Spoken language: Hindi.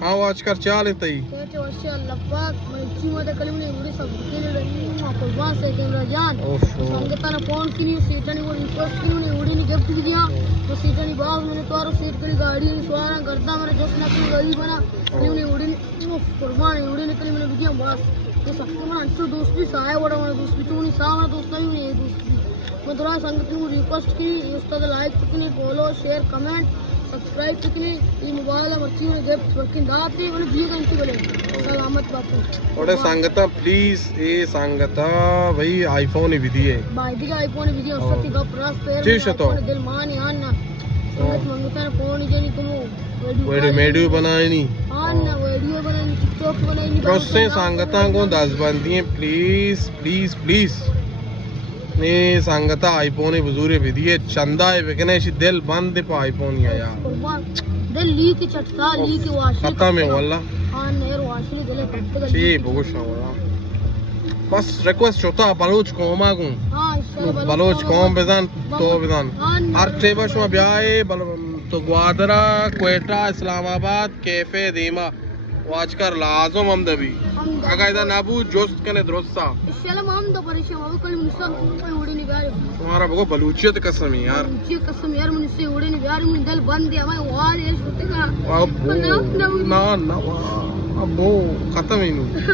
हाँ आज कर चाल है तई माशाल्लाह पाक मैं चीमा दे कलम ने उड़ी सब के मा कुर्बान से कैमरा जान संगता ने फोन की नहीं सीटनी को रिक्वेस्ट की नहीं उड़ी नहीं गिफ्ट दिया तो सीटनी बाग मैंने तोरो सीट करी गाड़ी नहीं सवारा करता मेरे दोस्त ने अपनी गाड़ी बना नहीं उड़ी कुर्बान उड़ी निकली मैंने दिया बस तो सबको मैं अंचो दोस्ती साया बड़ा मेरा दोस्ती तू नहीं सा मेरा दोस्त नहीं है दोस्ती मैं थोड़ा संगत को रिक्वेस्ट की उस्ताद लाइक कितनी फॉलो शेयर कमेंट सब्सक्राइब कितनी ये मोबाइल मर्ची में गिफ्ट वर्किंग दाती मैंने दिए कंटी बोले सलामत बात ओडे संगता प्लीज ए संगता भाई आईफोन ही दिए भाई दी आईफोन भी दिया उसकी गप रास पे ठीक है तो दिल मान यार ना संगत मंगता ने फोन ही नहीं तुम वीडियो बनाई नहीं हां ना वीडियो बनाई टिकटॉक बनाई नहीं उससे संगता को 10 बंदी प्लीज प्लीज प्लीज ने संगता आईफोन ही बजूरे भी दिए चंदा है बिकने शी दिल बंद पे आईफोन ही आया दिल ली की चटका ली की वाश खत्म है वाला हां नेर वाशली दिल टट जी बहुत शावा बस रिक्वेस्ट होता बलोच कौमा को हां इंशाल्लाह बलोच कौम बेदान तो बेदान हर टेबश में ब्याए तो ग्वादरा क्वेटा इस्लामाबाद कैफे दीमा वाजकर लाजम हम दबी अगर नाबू जोस्त कने दुरुस्ता इंशाल्लाह हम तो परेशान हो कल मुसा कोई उड़ी नहीं यार तुम्हारा बगो बलूचियत कसम है यार बलूचियत कसम यार मुझसे उड़ी नहीं यार मुझे दिल बंद है मैं वार ये सोते का ना ना अब खत्म ही नहीं